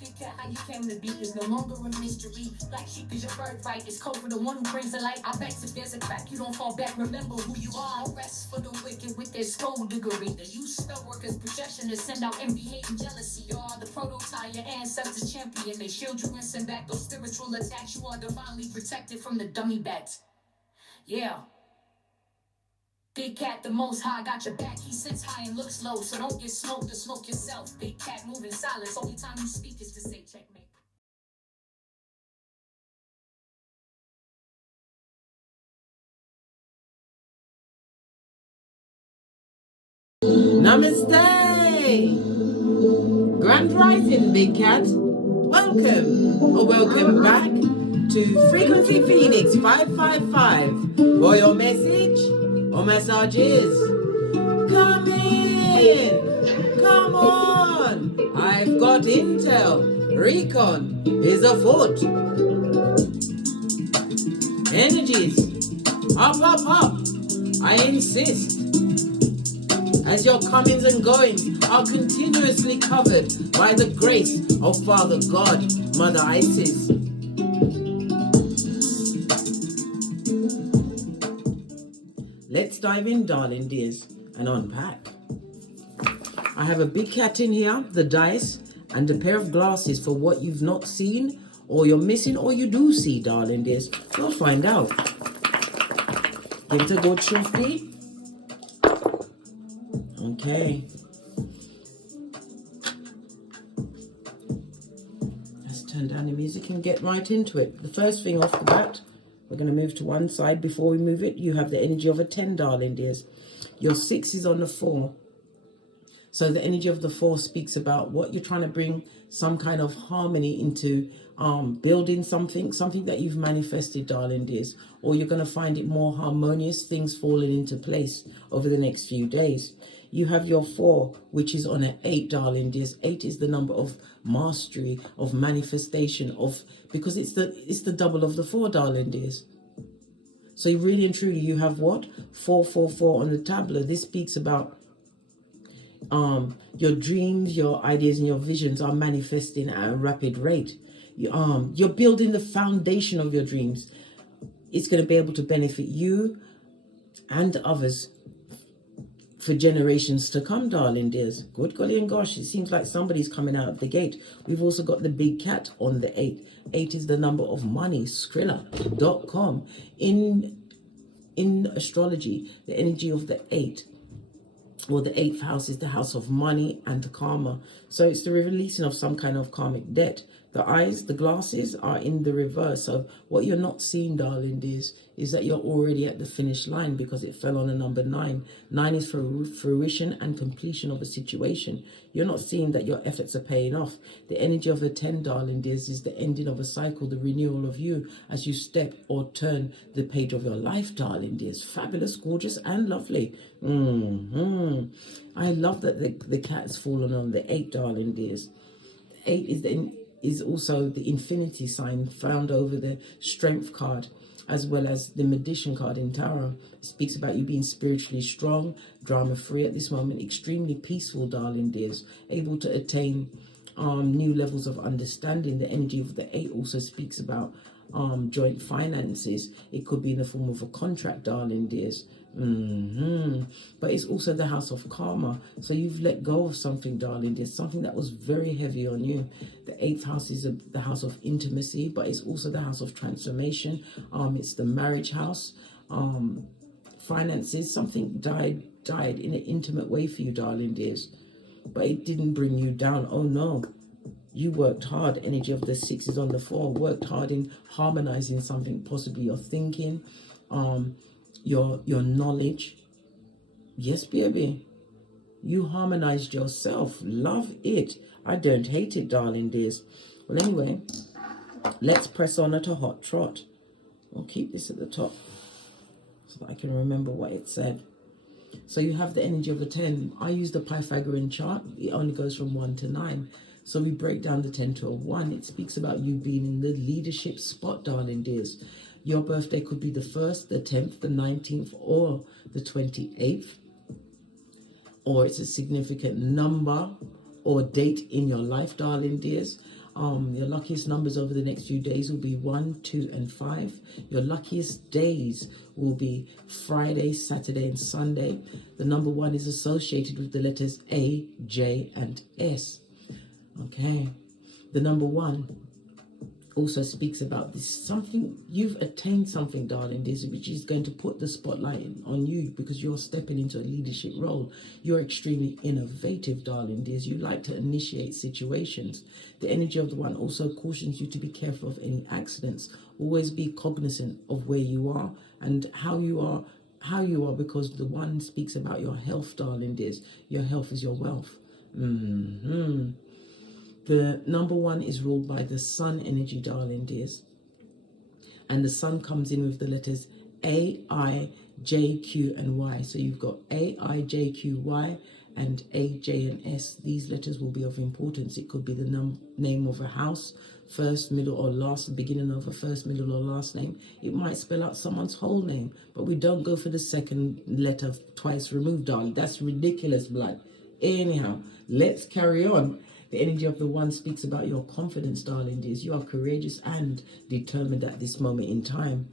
Big cat, how you came to be is no longer a mystery. Black sheep is your birthright. It's code for the one who brings the light. I bet if there's a crack, you don't fall back. Remember who you are. No rest for the wicked with their skullduggery. The use spell workers' projection to send out envy, hate, and jealousy. You are the prototype, your ancestors champion. They shield you and send back those spiritual attacks. You are divinely protected from the dummy bats. Yeah. Big cat, the most high, got your back. He sits high and looks low, so don't get smoked or smoke yourself. Big cat moving silence. Only time you speak is to say checkmate. Namaste! Grand Rising, Big Cat. Welcome or welcome back to Frequency Phoenix 555 for your message or messages. Come in! Come on! I've got intel. Recon is afoot. Energies. Up, up, up. I insist. As your comings and goings are continuously covered by the grace of Father God, Mother Isis. Let's dive in, darling dears, and unpack. I have a big cat in here, the dice, and a pair of glasses for what you've not seen, or you're missing, or you do see, darling dears. We'll find out. Give it a good shifty. Okay. Let's turn down the music and get right into it. The first thing off the bat, we're going to move to one side. Before we move it, you have the energy of a 10, darling dears. Your 6 is on the 4. So the energy of the 4 speaks about what you're trying to bring some kind of harmony into building something that you've manifested, darling dears, or you're going to find it more harmonious, things falling into place over the next few days. You have your 4, which is on an 8, darling dears. 8 is the number of mastery, of manifestation, because it's the double of the 4, darling dears. So really and truly, you have what? 444 on the tableau. This speaks about your dreams, your ideas, and your visions are manifesting at a rapid rate. You're building the foundation of your dreams. It's going to be able to benefit you and others for generations to come, darling dears. Good golly and gosh, it seems like somebody's coming out of the gate. We've also got the big cat on the 8. 8 is the number of money, Skrilla.com. In astrology, the energy of the 8, or the 8th house, is the house of money and karma. So it's the releasing of some kind of karmic debt. The eyes, the glasses are in the reverse. So what you're not seeing, darling dears, is that you're already at the finish line because it fell on a number 9. 9 is for fruition and completion of a situation. You're not seeing that your efforts are paying off. The energy of a 10, darling dears, is the ending of a cycle, the renewal of you as you step or turn the page of your life, darling dears. Fabulous, gorgeous, and lovely. I love that the cat's fallen on the 8, darling dears. 8 is also the infinity sign found over the strength card, as well as the magician card in tarot. It speaks about you being spiritually strong, drama free at this moment, extremely peaceful, darling dears, able to attain new levels of understanding. The energy of the 8 also speaks about joint finances. It could be in the form of a contract, darling dears. But it's also the house of karma. So you've let go of something, darling. There's something that was very heavy on you. The 8th house is the house of intimacy, but it's also the house of transformation. It's the marriage house. Finances, something died in an intimate way for you, darling dears, but it didn't bring you down. Oh no, you worked hard. Energy of the 6 is on the 4. Worked hard in harmonizing something, possibly your thinking, your knowledge. Yes, baby, you harmonized yourself. Love it. I don't hate it, darling dears. Well, anyway, let's press on at a hot trot. I'll keep this at the top so that I can remember what it said. So you have the energy of a 10. I use the Pythagorean chart. It only goes from 1 to 9. So we break down the 10 to a 1. It speaks about you being in the leadership spot, darling dears. Your birthday could be the 1st, the 10th, the 19th, or the 28th. Or it's a significant number or date in your life, darling dears. Your luckiest numbers over the next few days will be 1, 2, and 5. Your luckiest days will be Friday, Saturday, and Sunday. The number 1 is associated with the letters A, J, and S. Okay. The number 1 also speaks about this, something you've attained, something, darling, this which is going to put the spotlight on you because you're stepping into a leadership role. You're extremely innovative, darling dears. You like to initiate situations. The energy of the 1 also cautions you to be careful of any accidents. Always be cognizant of where you are and how you are, because the 1 speaks about your health, darling dears. Your health is your wealth. The number 1 is ruled by the sun energy, darling dears. And the sun comes in with the letters A, I, J, Q, and Y. So you've got A, I, J, Q, Y, and A, J, and S. These letters will be of importance. It could be the name of a house, first, middle, or last, the beginning of a first, middle, or last name. It might spell out someone's whole name, but we don't go for the second letter twice removed, darling. That's ridiculous, blood. Anyhow, let's carry on. The energy of the 1 speaks about your confidence, darling dears. You are courageous and determined at this moment in time.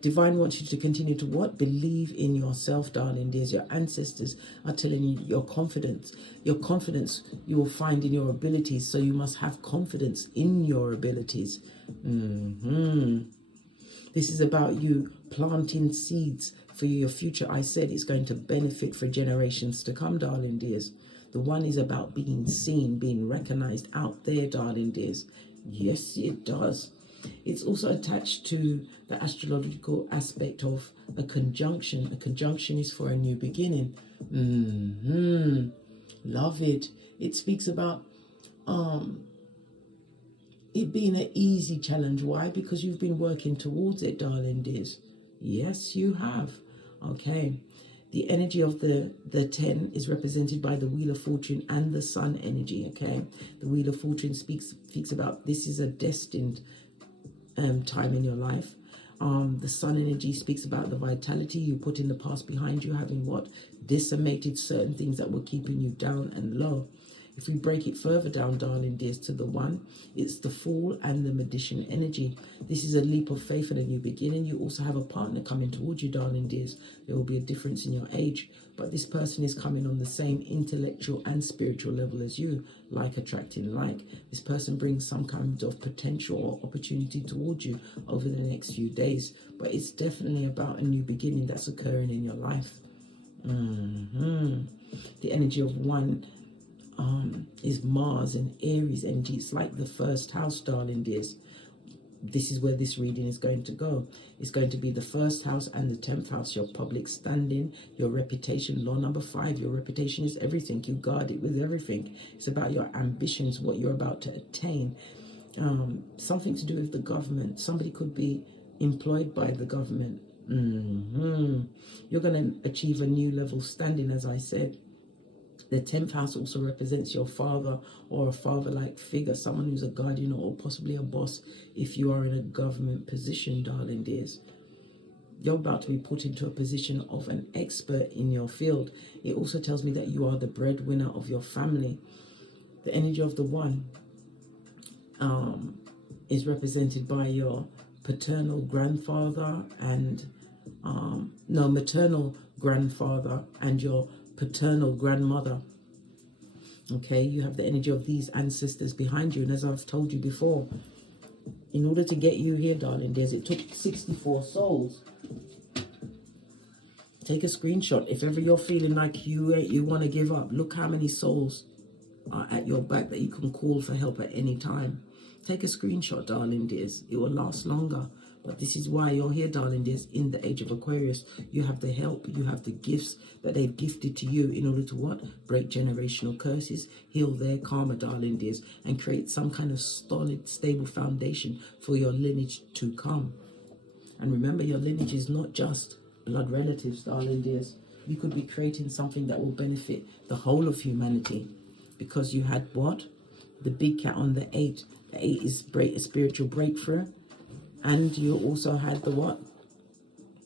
Divine wants you to continue to what? Believe in yourself, darling dears. Your ancestors are telling you your confidence. Your confidence you will find in your abilities. So you must have confidence in your abilities. This is about you planting seeds for your future. I said it's going to benefit for generations to come, darling dears. The 1 is about being seen, being recognized out there, darling dears. Yes, it does. It's also attached to the astrological aspect of a conjunction. A conjunction is for a new beginning. Love it. It speaks about it being an easy challenge. Why? Because you've been working towards it, darling dears. Yes, you have. Okay. The energy of the 10 is represented by the Wheel of Fortune and the Sun energy. Okay. The Wheel of Fortune speaks about this is a destined time in your life. The Sun energy speaks about the vitality you put in the past behind you, having what? Decimated certain things that were keeping you down and low. If we break it further down, darling dears, to the 1, it's the Fool and the Magician energy. This is a leap of faith and a new beginning. You also have a partner coming towards you, darling dears. There will be a difference in your age, but this person is coming on the same intellectual and spiritual level as you, like attracting like. This person brings some kind of potential or opportunity towards you over the next few days, but it's definitely about a new beginning that's occurring in your life. The energy of 1 is Mars and Aries energy. It's like the first house, darling dears. This is where this reading is going to go. It's going to be the first house and the 10th house, your public standing, your reputation. Law number 5, your reputation is everything. You guard it with everything. It's about your ambitions, what you're about to attain. Something to do with the government. Somebody could be employed by the government. You're going to achieve a new level standing, as I said. The 10th house also represents your father or a father-like figure, someone who's a guardian or possibly a boss if you are in a government position, darling dears. You're about to be put into a position of an expert in your field. It also tells me that you are the breadwinner of your family. The energy of the 1 is represented by your paternal grandfather and maternal grandfather and your paternal grandmother. Okay, you have the energy of these ancestors behind you, and as I've told you before, in order to get you here, darling dears, it took 64 souls. Take a screenshot. If ever you're feeling like you want to give up, look how many souls are at your back that you can call for help at any time. Take a screenshot, darling dears. It will last longer. But this is why you're here, darling dears, in the age of Aquarius. You have the help, you have the gifts that they've gifted to you in order to what? Break generational curses, heal their karma, darling dears, and create some kind of solid, stable foundation for your lineage to come. And remember, your lineage is not just blood relatives, darling dears. You could be creating something that will benefit the whole of humanity. Because you had what? The big cat on the 8. The 8 is a spiritual breakthrough. And you also had the what?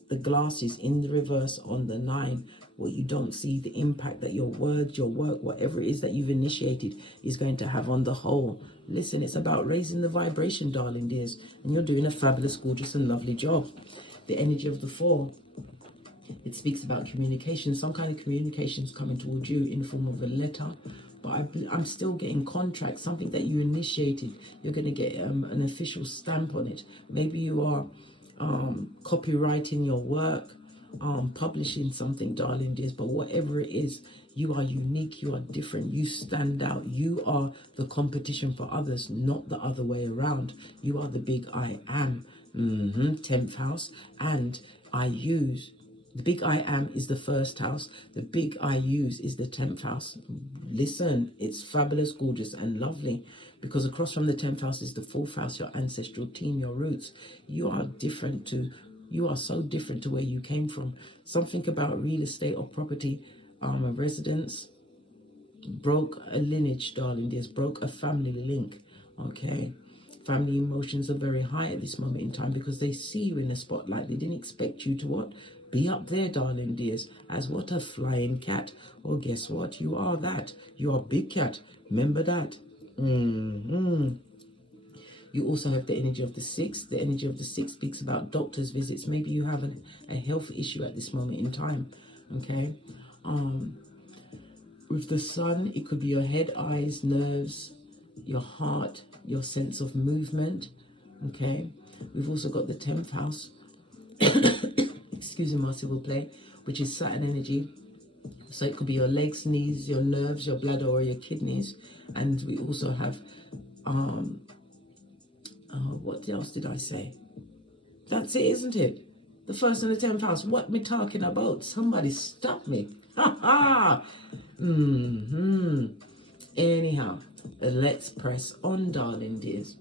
The glasses in the reverse on the 9. what you don't see, the impact that your words, your work, whatever it is that you've initiated is going to have on the whole. Listen, it's about raising the vibration, darling dears, and you're doing a fabulous, gorgeous and lovely job. The energy of the 4, it speaks about communication. Some kind of communication is coming towards you in the form of a letter, but I'm still getting contracts, something that you initiated. You're going to get an official stamp on it. Maybe you are copywriting your work, publishing something, darling dears, but whatever it is, you are unique, you are different, you stand out, you are the competition for others, not the other way around. You are the big I am. 10th house, and I use. The big I am is the 1st house. The big I use is the 10th house. Listen, it's fabulous, gorgeous, and lovely, because across from the 10th house is the 4th house, your ancestral team, your roots. You are so different to where you came from. Something about real estate or property, a residence, broke a lineage, darling dears, broke a family link, okay? Family emotions are very high at this moment in time because they see you in the spotlight. They didn't expect you to what? Be up there, darling dears, as what? A flying cat. Well, guess what? You are that. You are big cat. Remember that. You also have the energy of the 6. The energy of the 6 speaks about doctor's visits. Maybe you have a health issue at this moment in time, okay? With the sun, it could be your head, eyes, nerves, your heart, your sense of movement, okay? We've also got the 10th house, excuse me, Marcy will play, which is Saturn energy. So it could be your legs, knees, your nerves, your bladder, or your kidneys. And we also have, what else did I say? That's it, isn't it? The 1st and the 10th house. What me talking about? Somebody stop me. Ha ha! Anyhow, let's press on, darling dears.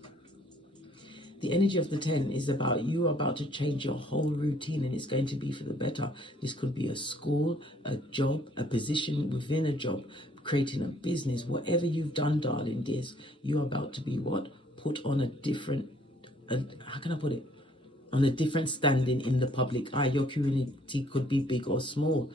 The energy of the 10 is about you are about to change your whole routine, and it's going to be for the better. This could be a school, a job, a position within a job, creating a business, whatever you've done, darling dears. You're about to be what? Put on a different, how can I put it? On a different standing in the public eye. Your community could be big or small.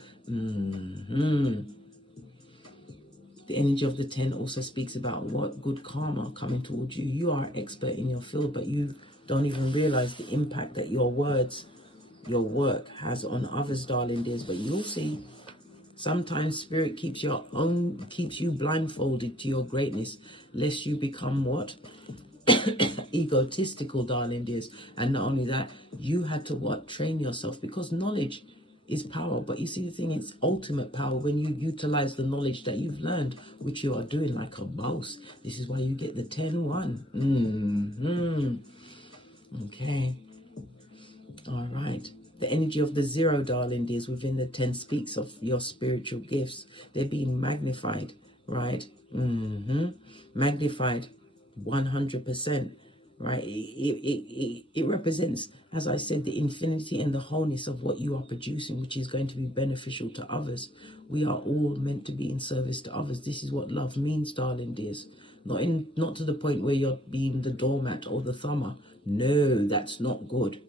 The energy of the 10 also speaks about what? Good karma coming towards you. You are an expert in your field, but you don't even realize the impact that your words, your work has on others, darling dears. But you'll see, sometimes spirit keeps you blindfolded to your greatness, lest you become what? Egotistical, darling dears. And not only that, you had to what? Train yourself, because knowledge is power. But you see, the thing is ultimate power when you utilize the knowledge that you've learned, which you are doing like a mouse. This is why you get the 10-1. Okay. All right. The energy of the 0, darling dears, within the 10 speaks of your spiritual gifts. They're being magnified, right? Magnified 100%. Right, it represents, as I said, the infinity and the wholeness of what you are producing, which is going to be beneficial to others. We are all meant to be in service to others. This is what love means, darling dears. Not to the point where you're being the doormat or the thumber. No, that's not good.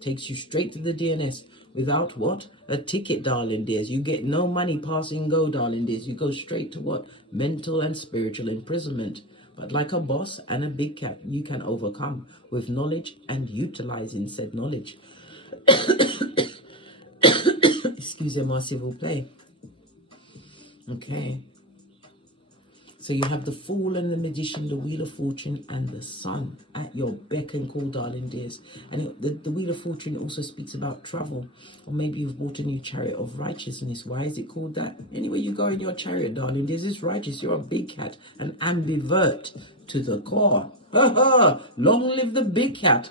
Takes you straight to the DNS without what? A ticket, darling dears. You get no money passing go, darling dears. You go straight to what? Mental and spiritual imprisonment. But like a boss and a big cat, you can overcome with knowledge and utilizing said knowledge. Excusez-moi, s'il vous plaît. Okay. So you have the Fool and the Magician, the Wheel of Fortune, and the Sun at your beck and call, darling dears. And the Wheel of Fortune also speaks about travel. Or maybe you've bought a new chariot of righteousness. Why is it called that? Anyway, you go in your chariot, darling dears, it's righteous. You're a big cat, an ambivert to the core. Long live the big cat.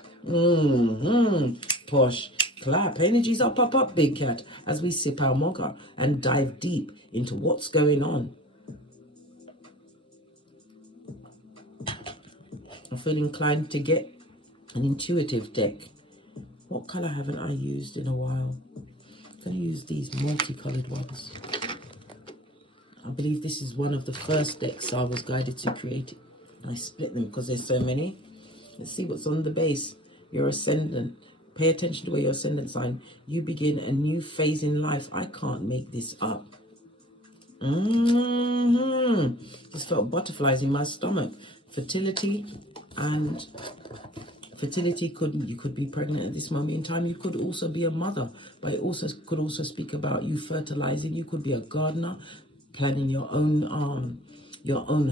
Posh. Clap. Energies up, up, up, big cat, as we sip our mocha and dive deep into what's going on. I feel inclined to get an intuitive deck. What colour haven't I used in a while? I'm going to use these multicolored ones. I believe this is one of the first decks I was guided to create. I split them because there's so many. Let's see what's on the base. Your ascendant. Pay attention to where your ascendant sign. You begin a new phase in life. I can't make this up. Just felt butterflies in my stomach. Fertility and fertility you could be pregnant at this moment in time. You could also be a mother, but it also could also speak about you fertilizing. You could be a gardener, planting your own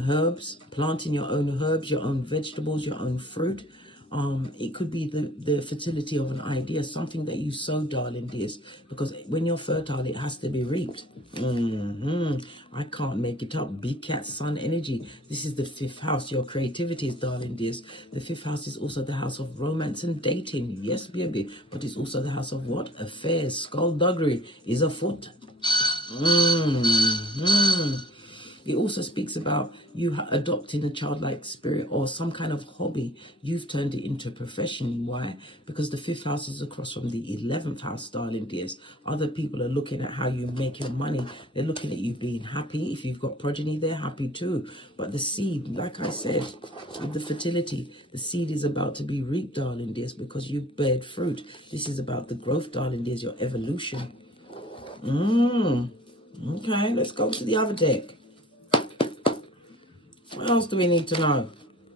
herbs, planting your own herbs, your own vegetables, your own fruit. It could be the fertility of an idea, something that you sow, darling dears, because when you're fertile, it has to be reaped. I can't make it up. Big cat sun energy. This is the 5th house, your creativity, darling dears. The 5th house is also the house of romance and dating. Yes, baby, but it's also the house of what? Affairs. Skullduggery is afoot. It also speaks about you adopting a childlike spirit or some kind of hobby. You've turned it into a profession. Why? Because the 5th house is across from the 11th house, darling dears. Other people are looking at how you make your money. They're looking at you being happy. If you've got progeny, they're happy too. But the seed, like I said, with the fertility, the seed is about to be reaped, darling dears, because you bear fruit. This is about the growth, darling dears, your evolution. Okay, let's go to the other deck. What else do we need to know?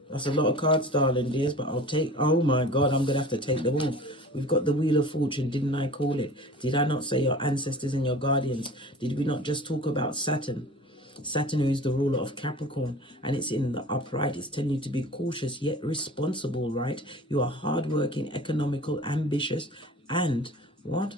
That's a lot of cards, darling dears, but I'll take... Oh my God, I'm going to have to take them all. We've got the Wheel of Fortune, didn't I call it? Did I not say your ancestors and your guardians? Did we not just talk about Saturn? Saturn, who is the ruler of Capricorn, and it's in the upright. It's telling you to be cautious yet responsible, right? You are hardworking, economical, ambitious, and what?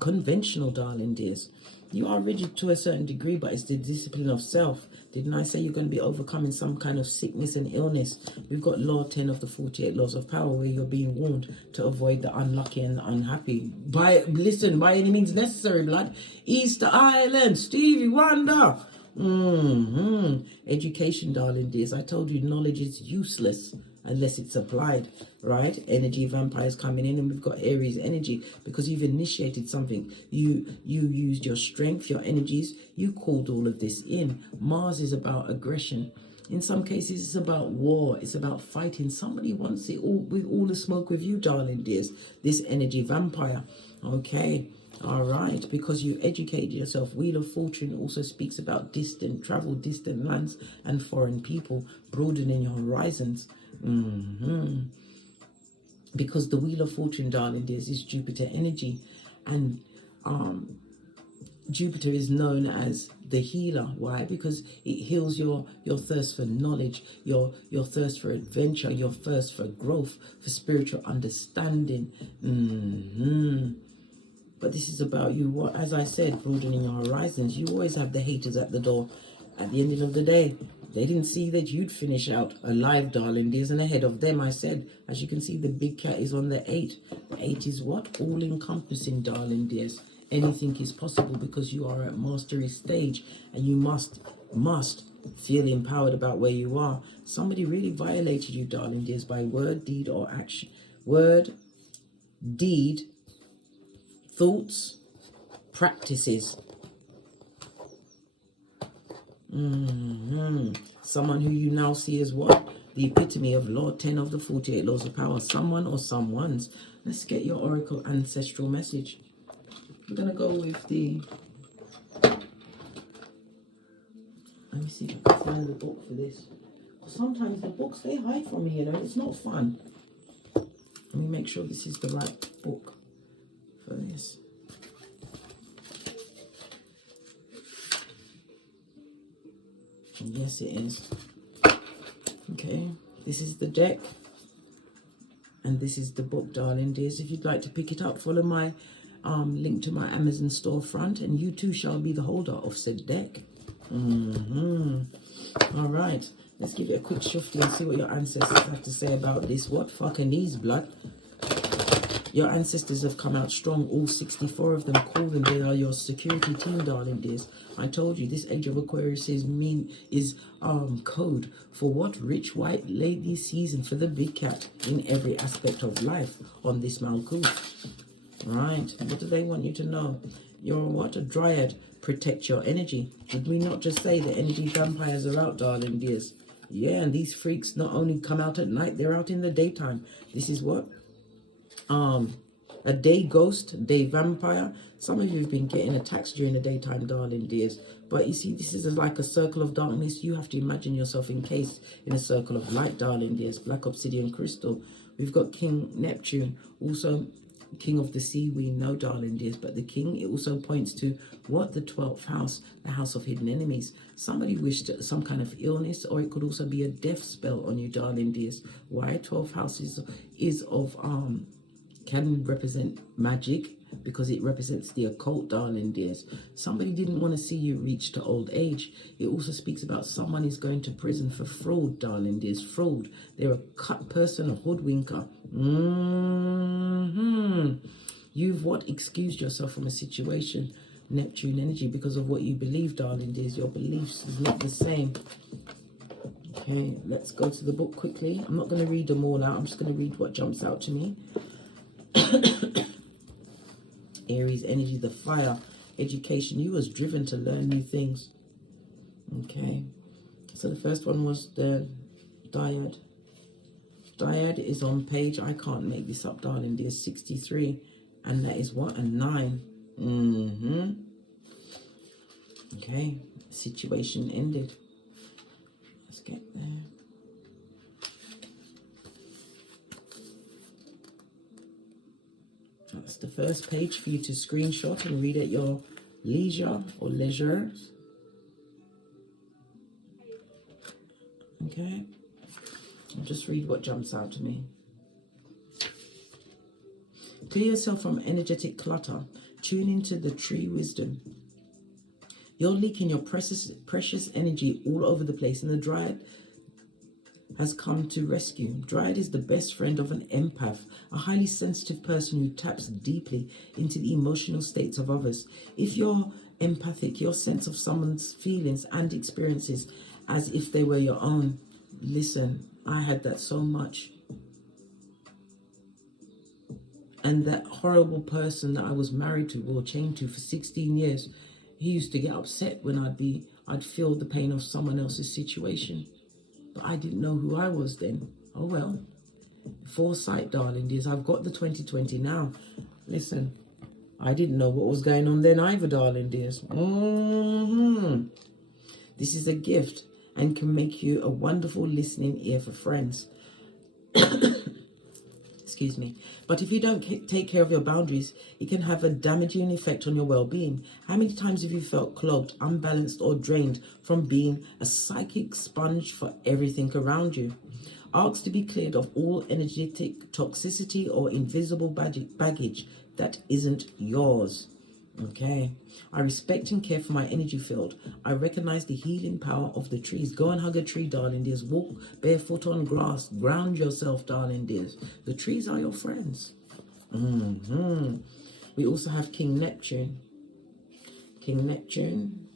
Conventional, darling dears. You are rigid to a certain degree, but it's the discipline of self. Didn't I say you're going to be overcoming some kind of sickness and illness? We've got law 10 of the 48 laws of power, where you're being warned to avoid the unlucky and the unhappy. Listen, by any means necessary, blood. Easter Island, Stevie Wonder. Education, darling dears. I told you knowledge is useless unless it's applied, right? Energy vampires coming in, and we've got Aries energy because you've initiated something. You used your strength, your energies. You called all of this in. Mars is about aggression. In some cases, it's about war. It's about fighting. Somebody wants it all with all the smoke with you, darling dears. This energy vampire. Okay. All right, because you educated yourself. Wheel of Fortune also speaks about distant travel, distant lands, and foreign people, broadening your horizons. Because the Wheel of Fortune, darling dears, is Jupiter energy, and Jupiter is known as the healer. Why? Because it heals your thirst for knowledge, your thirst for adventure, your thirst for growth, for spiritual understanding. But this is about you, as I said, broadening your horizons. You always have the haters at the door. At the end of the day, they didn't see that you'd finish out alive, darling dears, and ahead of them, I said, as you can see, the big cat is on the 8. The 8 is what? All-encompassing, darling dears. Anything is possible because you are at mastery stage, and you must feel empowered about where you are. Somebody really violated you, darling dears, by word, deed, or action. Word, deed, thoughts, practices. Someone who you now see as what? The epitome of Law 10 of the 48 laws of power. Someone or someone's. Let's get your oracle ancestral message. We're going to go with the... Let me see if I can find the book for this. Sometimes the books, they hide from me, you know. It's not fun. Let me make sure this is the right book for this. Yes, it is. Okay, this is the deck, and this is the book, darling dears. If you'd like to pick it up, follow my link to my Amazon storefront, and you too shall be the holder of said deck. All right, let's give it a quick shuffle and see what your ancestors have to say about this. What fucking is blood? Your ancestors have come out strong, all 64 of them. Call them, they are your security team, darling dears. I told you, this age of Aquarius is code for what? Rich white lady season for the big cat in every aspect of life on this Malkuth. Right, what do they want you to know? You're what? A dryad. Protect your energy. Did we not just say the energy vampires are out, darling dears? Yeah, and these freaks not only come out at night, they're out in the daytime. This is what? A day ghost, day vampire. Some of you have been getting attacks during the daytime, darling dears. But you see, this is like a circle of darkness. You have to imagine yourself encased in a circle of light, darling dears. Black obsidian crystal. We've got King Neptune, also king of the sea, we know, darling dears. But the king, it also points to what? The 12th house, the house of hidden enemies. Somebody wished some kind of illness, or it could also be a death spell on you, darling dears. Why? 12th house is of can represent magic, because it represents the occult, darling dears. Somebody didn't want to see you reach to old age. It also speaks about someone is going to prison for fraud, darling dears. Fraud. They're a cut person, a hoodwinker. You've what? Excused yourself from a situation, Neptune energy, because of what you believe, darling dears. Your beliefs is not the same. Okay, let's go to the book quickly. I'm not going to read them all out. I'm just going to read what jumps out to me. Aries energy, the fire, education. You was driven to learn new things. Okay, so the first one was the Dyad. Dyad is on page, I can't make this up, darling dear, 63, and that is what? A 9. Okay, situation ended. Let's get there. That's the first page for you to screenshot and read at your leisure or leisure. Okay. I'll just read what jumps out to me. Clear yourself from energetic clutter. Tune into the tree wisdom. You're leaking your precious energy all over the place, and the Dryad has come to rescue. Dryad is the best friend of an empath, a highly sensitive person who taps deeply into the emotional states of others. If you're empathic, your sense of someone's feelings and experiences as if they were your own. Listen, I had that so much. And that horrible person that I was married to or chained to for 16 years, he used to get upset when I'd feel the pain of someone else's situation. But I didn't know who I was then. Oh well. Foresight, darling dears. I've got the 2020 now. Listen, I didn't know what was going on then either, darling dears. This is a gift and can make you a wonderful listening ear for friends. Excuse me. But if you don't take care of your boundaries, it can have a damaging effect on your well-being. How many times have you felt clogged, unbalanced, or drained from being a psychic sponge for everything around you? Ask to be cleared of all energetic toxicity or invisible baggage that isn't yours. Okay. I respect and care for my energy field. I recognize the healing power of the trees. Go and hug a tree, darling dears. Walk barefoot on grass. Ground yourself, darling dears. The trees are your friends. We also have King Neptune. King Neptune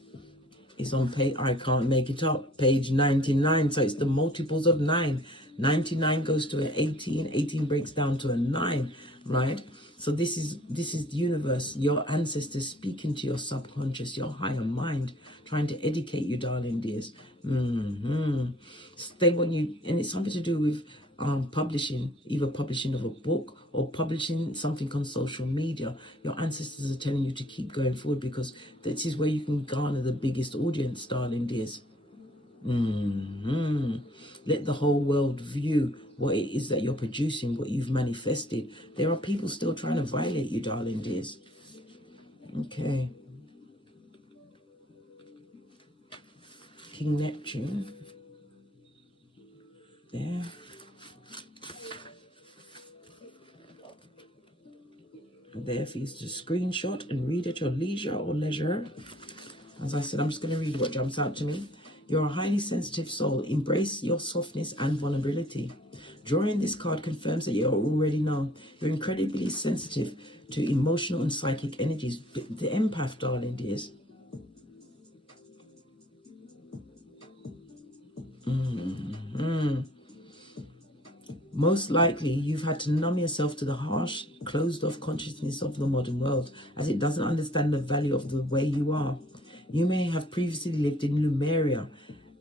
is on page, I can't make it up, page 99. So it's the multiples of 9. 99 goes to an 18. 18 breaks down to a 9, right? So this is the universe, your ancestors speaking to your subconscious, your higher mind, trying to educate you, darling dears. They want you, and it's something to do with publishing, either publishing of a book or publishing something on social media. Your ancestors are telling you to keep going forward because this is where you can garner the biggest audience, darling dears. Let the whole world view what it is that you're producing, what you've manifested. There are people still trying to violate you, darling dears. Okay. King Neptune. There. There for you to screenshot and read at your leisure or leisure. As I said, I'm just going to read what jumps out to me. You're a highly sensitive soul. Embrace your softness and vulnerability. Drawing this card confirms that you already know. You're incredibly sensitive to emotional and psychic energies. The empath, darling dears. Most likely, you've had to numb yourself to the harsh, closed-off consciousness of the modern world, as it doesn't understand the value of the way you are. You may have previously lived in Lemuria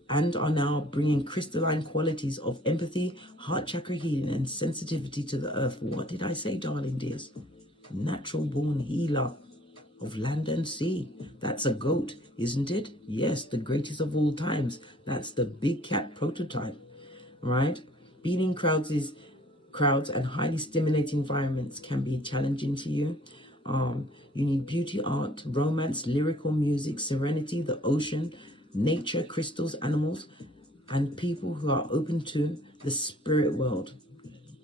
and are now bringing crystalline qualities of empathy, heart chakra healing, and sensitivity to the earth. What did I say, darling dears? natural born healer of land and sea. That's a goat, isn't it? Yes, the greatest of all times. That's the big cat prototype, right? Being in crowds and highly stimulating environments can be challenging to you. You need beauty, art, romance, lyrical music, serenity, the ocean, nature, crystals, animals, and people who are open to the spirit world.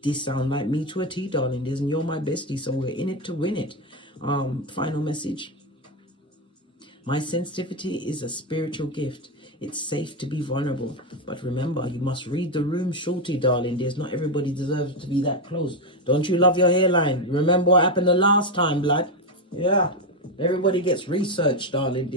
These sound like me to a T, darling. And you're my bestie, so we're in it to win it. Final message. My sensitivity is a spiritual gift. It's safe to be vulnerable. But remember, you must read the room, shorty, darling. Not everybody deserves to be that close. Don't you love your hairline? Remember what happened the last time, blood? Yeah. Everybody gets researched, darling.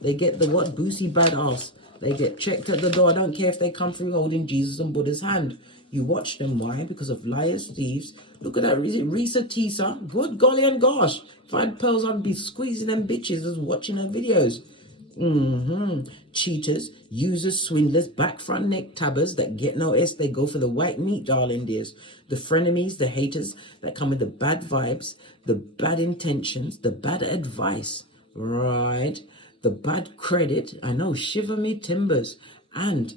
They get the what? Boosie badass. They get checked at the door. I don't care if they come through holding Jesus and Buddha's hand. You watch them. Why? Because of liars, thieves. Look at that. Is it Risa Tisa? Good golly and gosh. If I had pearls, I'd be squeezing them bitches as watching her videos. Cheaters, users, swindlers, back front neck tabbers that get no S. They go for the white meat, darling dears. The frenemies, the haters that come with the bad vibes, the bad intentions, the bad advice. Right. The bad credit. I know. Shiver me timbers. And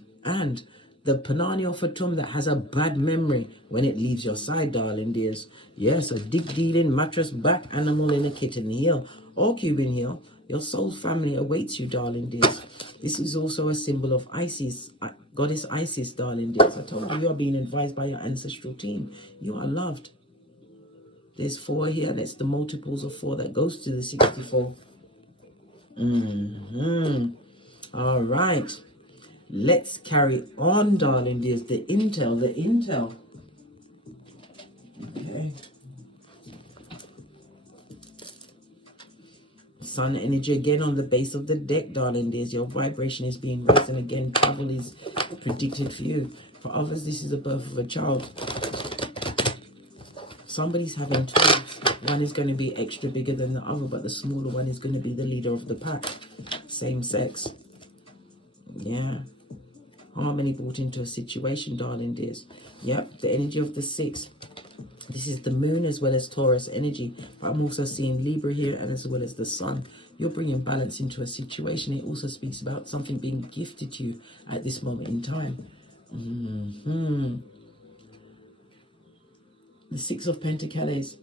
the Panani or Fatum that has a bad memory when it leaves your side, darling dears. Yes, a dig dealing, mattress back, animal in a kitten heel or Cuban heel. Your soul family awaits you, darling dears. This is also a symbol of Isis, goddess Isis, darling dears. I told you, you are being advised by your ancestral team. You are loved. There's 4 here. That's the multiples of 4 that goes to the 64. All right. Let's carry on, darling dears. The intel. Okay. Sun energy again on the base of the deck, darling dears. Your vibration is being raised, and again, travel is predicted for you. For others, this is the birth of a child. Somebody's having twins. One is going to be extra bigger than the other, but the smaller one is going to be the leader of the pack. Same sex. Yeah. Harmony brought into a situation, darling dears. Yep, the energy of the 6. This is the moon as well as Taurus energy. But I'm also seeing Libra here, and as well as the sun. You're bringing balance into a situation. It also speaks about something being gifted to you at this moment in time. The 6 of Pentacles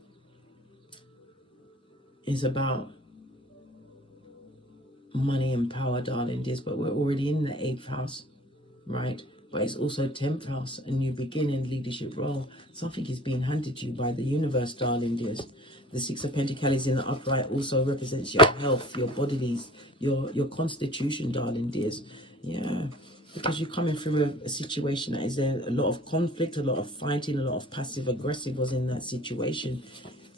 is about money and power, darling dears. But we're already in the 8th house. Right, but it's also 10th house, a new beginning, leadership role. Something is being handed to you by the universe, darling dears. The 6 of Pentacles in the upright also represents your health, your bodilies, your constitution, darling dears. Yeah, because you're coming through a situation that is a lot of conflict, a lot of fighting, a lot of passive aggressive was in that situation.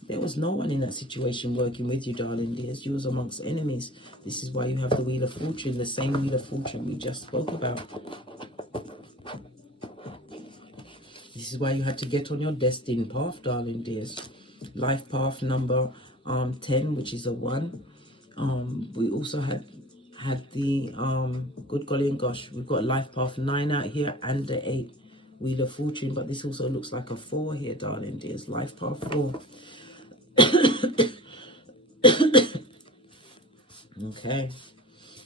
There was no one in that situation working with you, darling dears. You was amongst enemies. This is why you have the Wheel of Fortune, the same Wheel of Fortune we just spoke about. This is why you had to get on your destined path, darling dears. Life path number 10, which is a 1. We also had the good golly and gosh, we've got life path 9 out here and the 8 Wheel of Fortune, but this also looks like a 4 here, darling dears. Life path 4. Okay,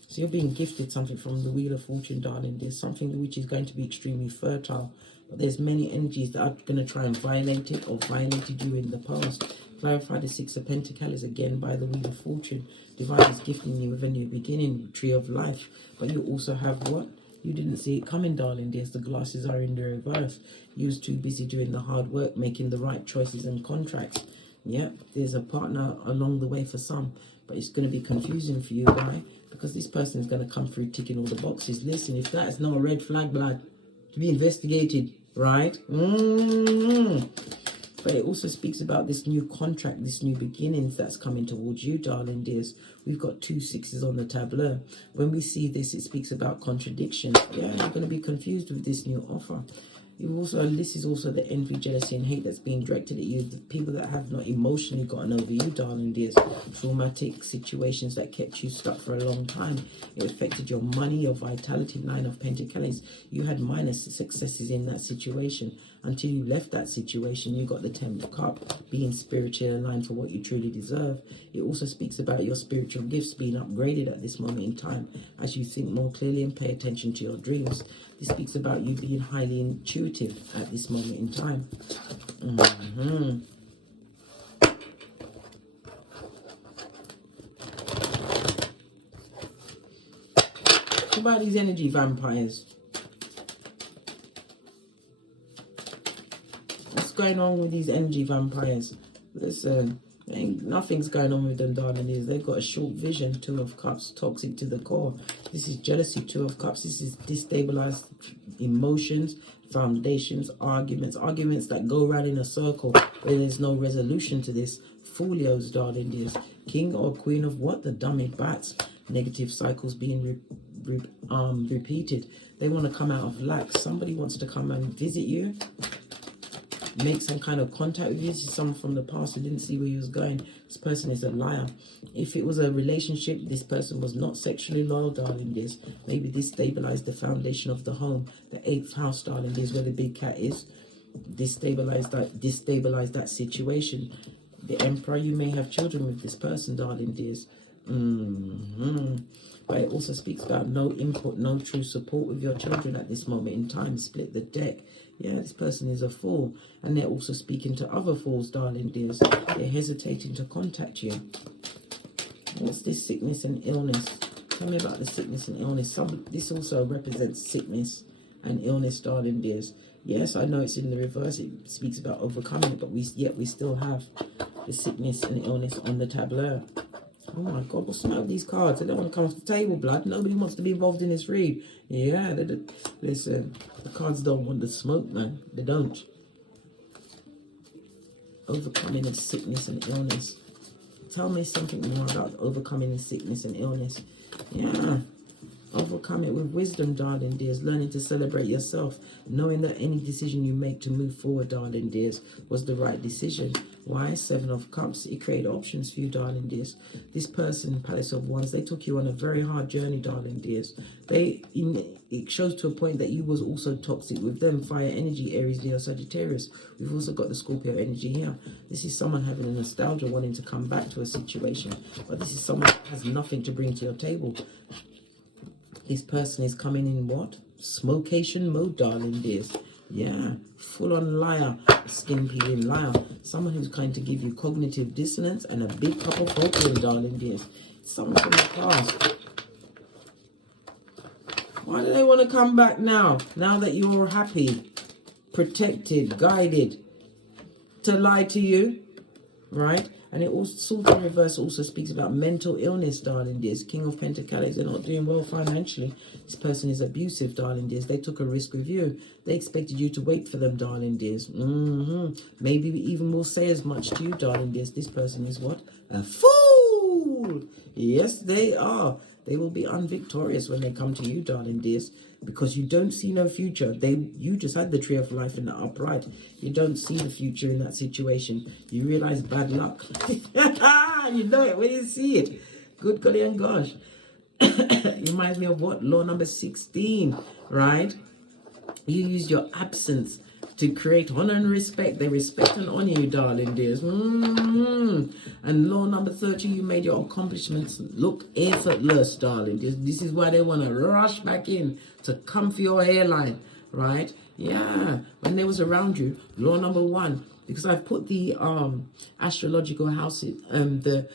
so you're being gifted something from the Wheel of Fortune, darling. There's something which is going to be extremely fertile, but there's many energies that are going to try and violate it or violated you in the past. Clarify the 6 of Pentacles again by the Wheel of Fortune. Divine is gifting you with a new beginning, Tree of Life, but you also have what? You didn't see it coming, darling. There's the glasses are in the reverse. You was too busy doing the hard work, making the right choices and contracts. Yep, there's a partner along the way for some, but it's going to be confusing for you. Why? Because this person is going to come through ticking all the boxes. Listen, if that is not a red flag, blood, to be investigated, right? But it also speaks about this new contract, this new beginnings that's coming towards you, darling dears. We've got 2 6s on the tableau. When we see this, it speaks about contradiction. Yeah, you're going to be confused with this new offer. You also, this is also the envy, jealousy, and hate that's being directed at you. The people that have not emotionally gotten over you, darling dears. Traumatic situations that kept you stuck for a long time. It affected your money, your vitality. Nine of Pentacles. You had minor successes in that situation until you left that situation. You got the 10th cup, being spiritually aligned for what you truly deserve. It also speaks about your spiritual gifts being upgraded at this moment in time as you think more clearly and pay attention to your dreams. This speaks about you being highly intuitive at this moment in time. What about these energy vampires? What's going on with these energy vampires? Listen, nothing's going on with them, darling. They've got a short vision. 2 of Cups, toxic to the core. This is jealousy. 2 of Cups. This is destabilized emotions, foundations, arguments that go around in a circle where there's no resolution to this. Folios, darling dears. King or Queen of what? The dummy bats. Negative cycles being repeated. They want to come out of lack. Somebody wants to come and visit you, make some kind of contact with you. This is someone from the past who didn't see where he was going. This person is a liar. If it was a relationship, this person was not sexually loyal, darling dears. Maybe this stabilized the foundation of the home. The 8th house, darling dears, where the big cat is. Destabilize that situation. The Emperor, you may have children with this person, darling dears. But it also speaks about no input, no true support with your children at this moment in time. Split the deck. Yeah, this person is a fool. And they're also speaking to other fools, darling dears. They're hesitating to contact you. What's this sickness and illness? Tell me about the sickness and illness. This also represents sickness and illness, darling dears. Yes, I know it's in the reverse. It speaks about overcoming it, but yet we still have the sickness and illness on the tableau. Oh my God, what's the matter with these cards? They don't want to come off the table, blood. Nobody wants to be involved in this read. Yeah, listen, the cards don't want the smoke, man. They don't. Overcoming of sickness and illness. Tell me something more about overcoming the sickness and illness. Yeah. Overcome it with wisdom, darling dears. Learning to celebrate yourself. Knowing that any decision you make to move forward, darling dears, was the right decision. Why? 7 of Cups. It created options for you, darling dears. This person, Palace of Wands, they took you on a very hard journey, darling dears. It shows to a point that you was also toxic with them. Fire energy, Aries, Leo, Sagittarius. We've also got the Scorpio energy here. This is someone having a nostalgia, wanting to come back to a situation. But this is someone that has nothing to bring to your table. This person is coming in what? Smocation mode, darling dears. Yeah, full-on liar, skin peeling liar. Someone who's going to give you cognitive dissonance and a big cup of opium, darling dears. Someone from the past. Why do they want to come back now? Now that you're happy, protected, guided, to lie to you, right? And it also, sort of reverse also speaks about mental illness, darling dears. King of Pentacles, they're not doing well financially. This person is abusive, darling dears. They took a risk with you. They expected you to wait for them, darling dears. Maybe we even will say as much to you, darling dears. This person is what? A fool! Yes, they are. They will be unvictorious when they come to you, darling dears, because you don't see no future. You just had the Tree of Life in the upright. You don't see the future in that situation. You realize bad luck. You know it when you see it. Good golly and gosh. It reminds me of what? Law number 16, right? You use your absence to create honor and respect. They respect and honor you, darling dears. And law number 30, you made your accomplishments look effortless, darling dears. This is why they want to rush back in to come for your hairline, right? Yeah, when they was around you. Law number 1, because I've put the astrological houses, the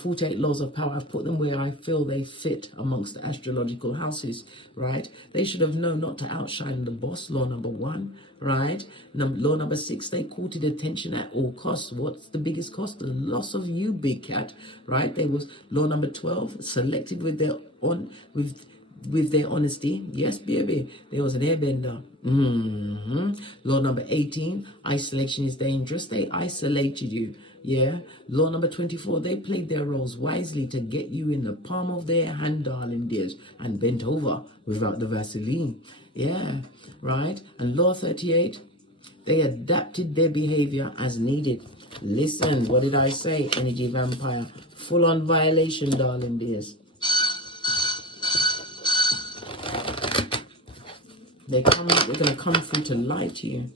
48 laws of power, I've put them where I feel they fit amongst the astrological houses, right? They should have known not to outshine the boss, law number 1, right? Law number 6, they courted attention at all costs. What's the biggest cost? The loss of you, big cat, right? They was law number 12, selective with their with their honesty. Yes, baby, there was an airbender. Law number 18, isolation is dangerous. They isolated you. Yeah. Law number 24, they played their roles wisely to get you in the palm of their hand, darling dears, and bent over without the Vaseline. Yeah. Right. And law 38, they adapted their behavior as needed. Listen, what did I say? Energy vampire. Full on violation, darling dears. They're going to come through to lie to you.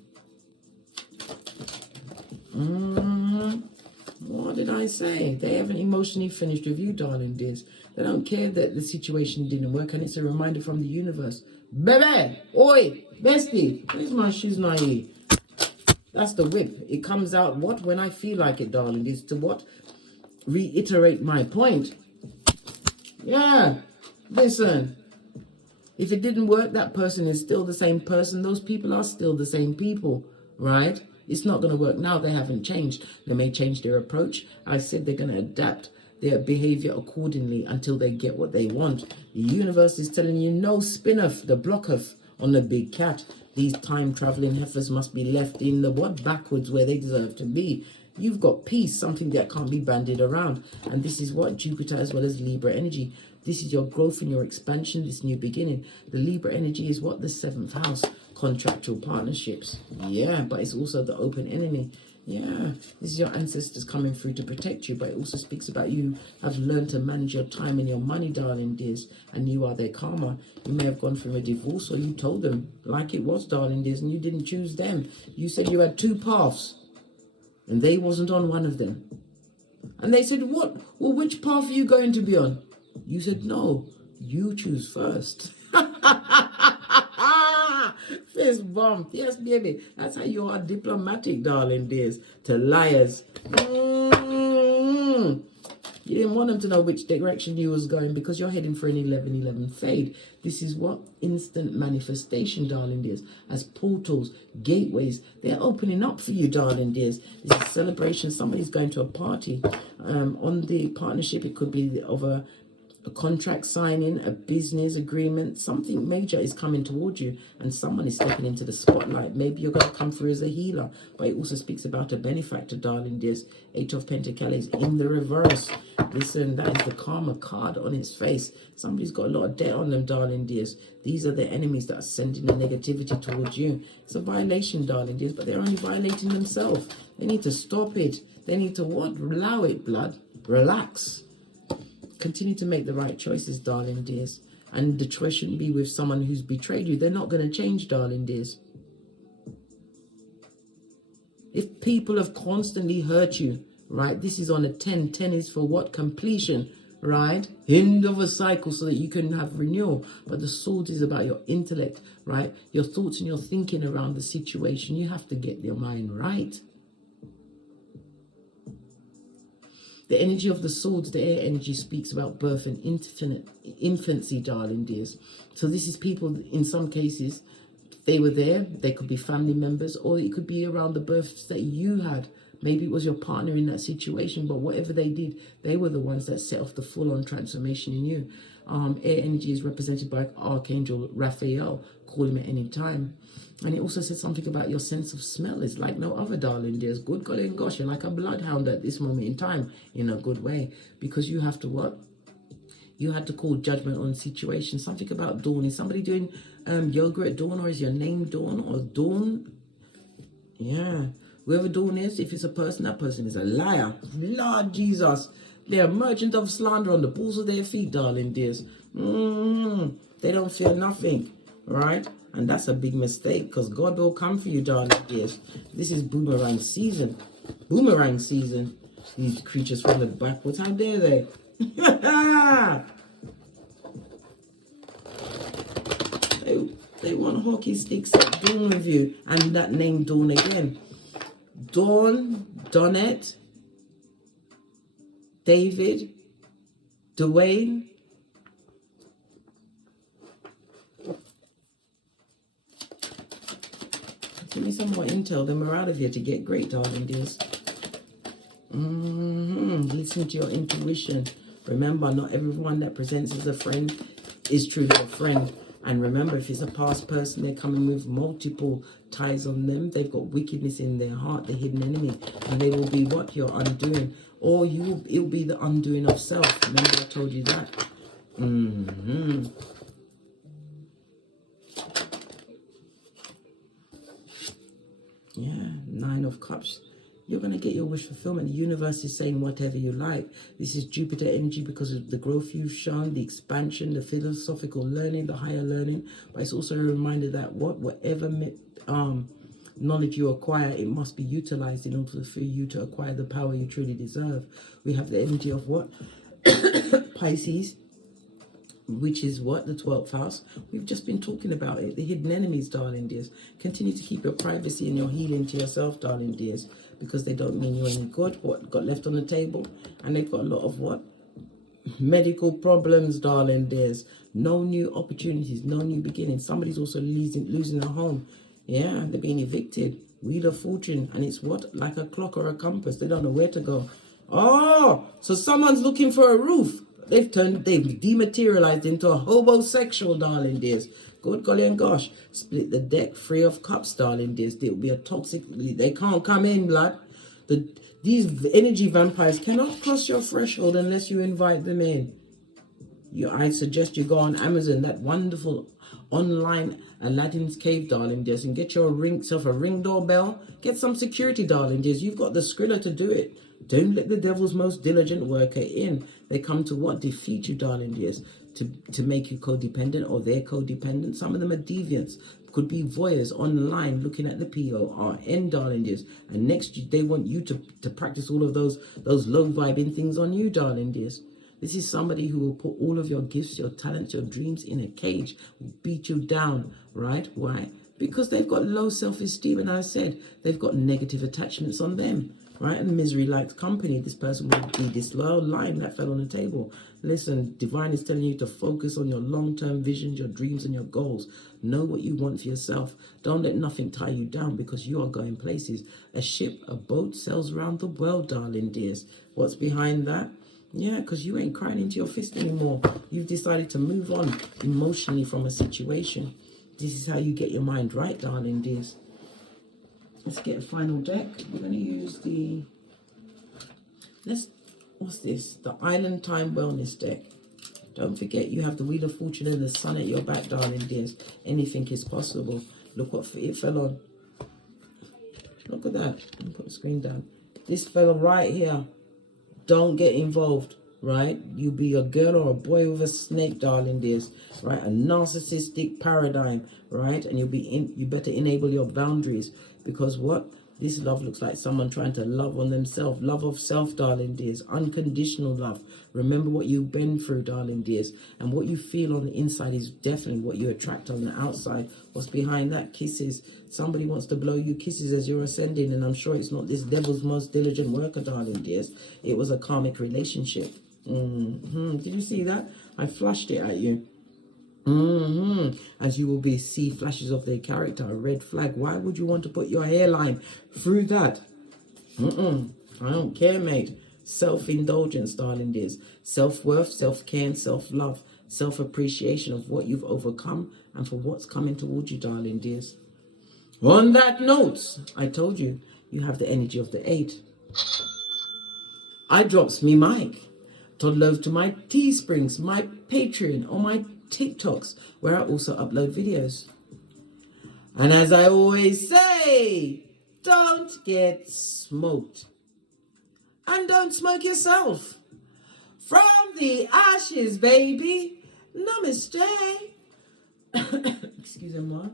What did I say? They haven't emotionally finished with you, darling dears. They don't care that the situation didn't work, and it's a reminder from the universe. Baby! Oi! Bestie! Where's my shoes, naive? That's the whip. It comes out what? When I feel like it, darling. Is to what? Reiterate my point. Yeah. Listen. If it didn't work, that person is still the same person. Those people are still the same people, right? It's not going to work now. They haven't changed. They may change their approach. I said they're going to adapt their behavior accordingly until they get what they want. The universe is telling you no spin-off, the block-off on the big cat. These time-traveling heifers must be left in the what? Backwards where they deserve to be. You've got peace, something that can't be bandied around. And this is what Jupiter as well as Libra energy. This is your growth and your expansion, this new beginning. The Libra energy is what? The 7th house. Contractual partnerships. Yeah, but it's also the open enemy. Yeah, this is your ancestors coming through to protect you, but it also speaks about you have learned to manage your time and your money, darling dears, and you are their karma. You may have gone through a divorce, or you told them like it was, darling dears, and you didn't choose them. You said you had 2 paths, and they wasn't on one of them. And they said, what? Well, which path are you going to be on? You said, no, you choose first. Fist bump. Yes, baby. That's how you are diplomatic, darling dears. To liars. You didn't want them to know which direction you was going because you're heading for an 11-11 fade. This is what? Instant manifestation, darling dears. As portals, gateways, they're opening up for you, darling dears. This is celebration. Somebody's going to a party. On the partnership, it could be of a contract signing, a business agreement, something major is coming towards you, and someone is stepping into the spotlight. Maybe you're going to come through as a healer, but it also speaks about a benefactor, darling dears. 8 of Pentacles in the reverse. Listen, that is the karma card on its face. Somebody's got a lot of debt on them, darling dears. These are the enemies that are sending the negativity towards you. It's a violation, darling dears, but they're only violating themselves. They need to stop it. They need to what? Allow it, blood. Relax. Continue to make the right choices, darling dears. And the choice shouldn't be with someone who's betrayed you. They're not going to change, darling dears. If people have constantly hurt you, right? This is on a 10. 10 is for what? Completion, right? End of a cycle so that you can have renewal. But the sword is about your intellect, right? Your thoughts and your thinking around the situation. You have to get your mind right. The energy of the swords, the air energy, speaks about birth and infancy, darling dears. So this is people, in some cases, they were there. They could be family members, or it could be around the births that you had. Maybe it was your partner in that situation, but whatever they did, they were the ones that set off the full-on transformation in you. Air energy is represented by Archangel Raphael. Call him at any time. And it also says something about your sense of smell is like no other, darling dears. Good golly and gosh, you're like a bloodhound at this moment in time, in a good way. Because you have to what? You had to call judgment on situations. Something about Dawn. Is somebody doing yoga at Dawn, or is your name Dawn or Dawn? Yeah. Whoever Dawn is, if it's a person, that person is a liar. Lord Jesus. They're a merchant of slander on the balls of their feet, darling dears. They don't feel nothing, right? And that's a big mistake, because God will come for you, darling dears. This is boomerang season. Boomerang season. These creatures from the backwards, how dare they? They want hockey sticks at Dawn with you. And that name Dawn again. Dawn, Donette, David, Dwayne. Give me some more intel, then we're out of here to get great, darling dears. Listen to your intuition. Remember, not everyone that presents as a friend is truly a friend. And remember, if it's a past person, they're coming with multiple ties on them. They've got wickedness in their heart, the hidden enemy. And they will be what you're undoing. Or it'll be the undoing of self. Remember I told you that. Yeah, 9 of Cups. You're going to get your wish fulfillment. The universe is saying whatever you like. This is Jupiter energy because of the growth you've shown, the expansion, the philosophical learning, the higher learning. But it's also a reminder that whatever knowledge you acquire, it must be utilized in order for you to acquire the power you truly deserve. We have the energy of what? Pisces, which is what? The 12th house. We've just been talking about it. The hidden enemies, darling dears. Continue to keep your privacy and your healing to yourself, darling dears, because they don't mean you any good. What got left on the table? And they've got a lot of what? Medical problems, darling dears. No new opportunities, no new beginnings. Somebody's also losing a home. Yeah, they're being evicted. Wheel of Fortune. And it's what? Like a clock or a compass. They don't know where to go. Oh, so someone's looking for a roof. They've dematerialized into a homosexual, darling dears. Good golly and gosh. Split the deck, 3 of Cups, darling dears. There will be a toxic, they can't come in, blood. These energy vampires cannot cross your threshold unless you invite them in. I suggest you go on Amazon, that wonderful online Aladdin's Cave, darling dears, and get yourself a ring doorbell. Get some security, darling dears. You've got the Skrilla to do it. Don't let the devil's most diligent worker in. They come to what? Defeat you, darling dears. To make you codependent, or they're codependent. Some of them are deviants. Could be voyeurs online looking at the PORN, darling dears. And next they want you to practice all of those low vibing things on you, darling dears. This is somebody who will put all of your gifts, your talents, your dreams in a cage, will beat you down, right? Why? Because they've got low self-esteem, and I said they've got negative attachments on them, right? And misery likes company. This person will be disloyal. Line that fell on the table. Listen, divine is telling you to focus on your long-term visions, your dreams, and your goals. Know what you want for yourself. Don't let nothing tie you down, because you are going places. A ship, a boat sails around the world, darling dears. What's behind that? Yeah, because you ain't crying into your fist anymore. You've decided to move on emotionally from a situation. This is how you get your mind right, darling dears. Let's get a final deck. We're going to use what's this? The Island Time Wellness deck. Don't forget, you have the Wheel of Fortune and the Sun at your back, darling dears. Anything is possible. Look what it fell on. Look at that. Let me put the screen down. This fell right here. Don't get involved, right? You be a girl or a boy with a snake, darling dears, right? A narcissistic paradigm, right? And you better enable your boundaries, because what? This love looks like someone trying to love on themselves. Love of self, darling dears. Unconditional love. Remember what you've been through, darling dears. And what you feel on the inside is definitely what you attract on the outside. What's behind that? Kisses. Somebody wants to blow you kisses as you're ascending. And I'm sure it's not this devil's most diligent worker, darling dears. It was a karmic relationship. Did you see that? I flashed it at you. As you will see flashes of their character, a red flag. Why would you want to put your hairline through that? I don't care, mate. Self-indulgence, darling dears. Self-worth, self-care, and self-love. Self-appreciation of what you've overcome and for what's coming towards you, darling dears. On that note, I told you, you have the energy of the 8. I drops me mic. Todd love to my Teesprings, my Patreon, or my TikToks, where I also upload videos. And as I always say, don't get smoked. And don't smoke yourself. From the ashes, baby. Namaste. Excuse me, Mark.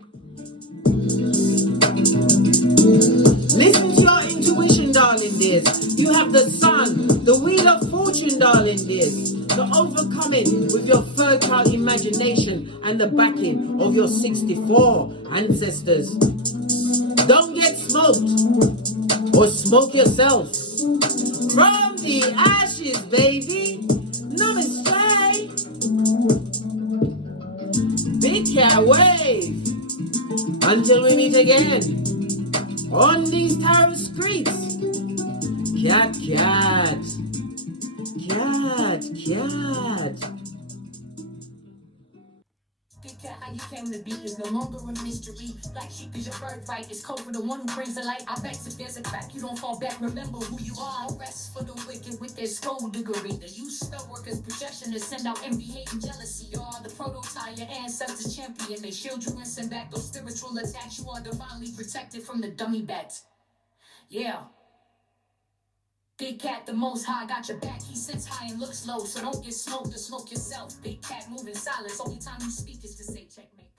Listen to your intuition, darling dears. You have the Sun, the Wheel of Fortune, darling dears. The overcoming with your fertile imagination and the backing of your 64 ancestors. Don't get smoked or smoke yourself. From the ashes, baby. Namaste. Big cat wave. Until we meet again on these tarot streets. Cat, cat. Cat, cat. Cat, how you came to be is no longer a mystery. Black sheep is your birthright. It's code for the one who brings the light. I bet if there's a crack, you don't fall back. Remember who you are. No rest for the wicked with their skullduggery. The use spell workers' projection to send out envy, hate, and jealousy. You are the prototype, your ancestors champion. They shield you and send back those spiritual attacks. You are divinely protected from the dummy bats. Yeah. Big Cat, the most high, got your back. He sits high and looks low, so don't get smoked or smoke yourself. Big Cat, moving silence. Only time you speak is to say checkmate.